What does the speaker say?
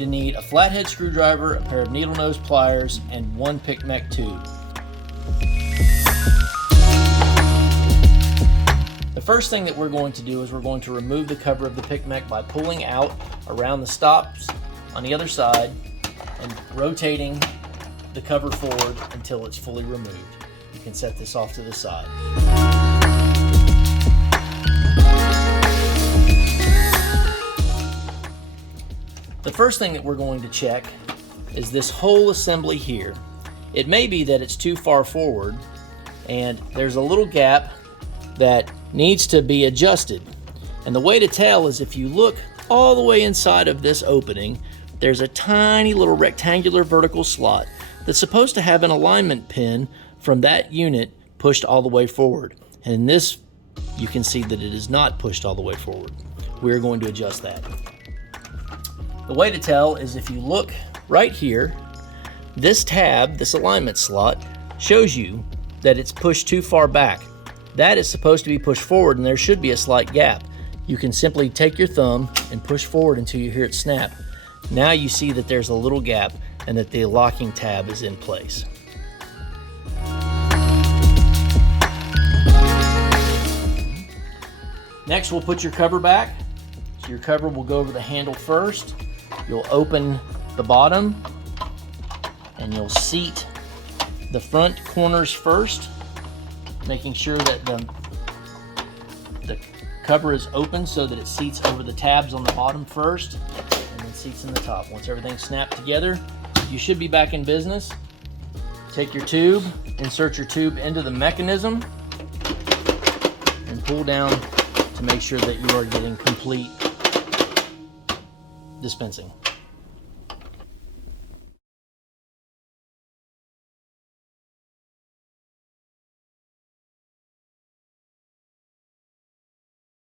to need a flathead screwdriver, a pair of needle nose pliers, and one P.I.C Mech tube. The first thing that we're going to do is we're going to remove the cover of the P.I.C Mech by pulling out around the stops on the other side and rotating the cover forward until it's fully removed. You can set this off to the side. The first thing that we're going to check is this whole assembly here. It may be that it's too far forward and there's a little gap that needs to be adjusted. And the way to tell is if you look all the way inside of this opening, there's a tiny little rectangular vertical slot that's supposed to have an alignment pin from that unit pushed all the way forward. And in this, you can see that it is not pushed all the way forward. We're going to adjust that. The way to tell is if you look right here, this tab, this alignment slot, shows you that it's pushed too far back. That is supposed to be pushed forward and there should be a slight gap. You can simply take your thumb and push forward until you hear it snap. Now you see that there's a little gap and that the locking tab is in place. Next, we'll put your cover back. So your cover will go over the handle first. You'll open the bottom and you'll seat the front corners first, making sure that the cover is open so that it seats over the tabs on the bottom first and then seats in the top. Once everything's snapped together, you should be back in business. Take your tube, insert your tube into the mechanism and pull down to make sure that you are getting complete dispensing.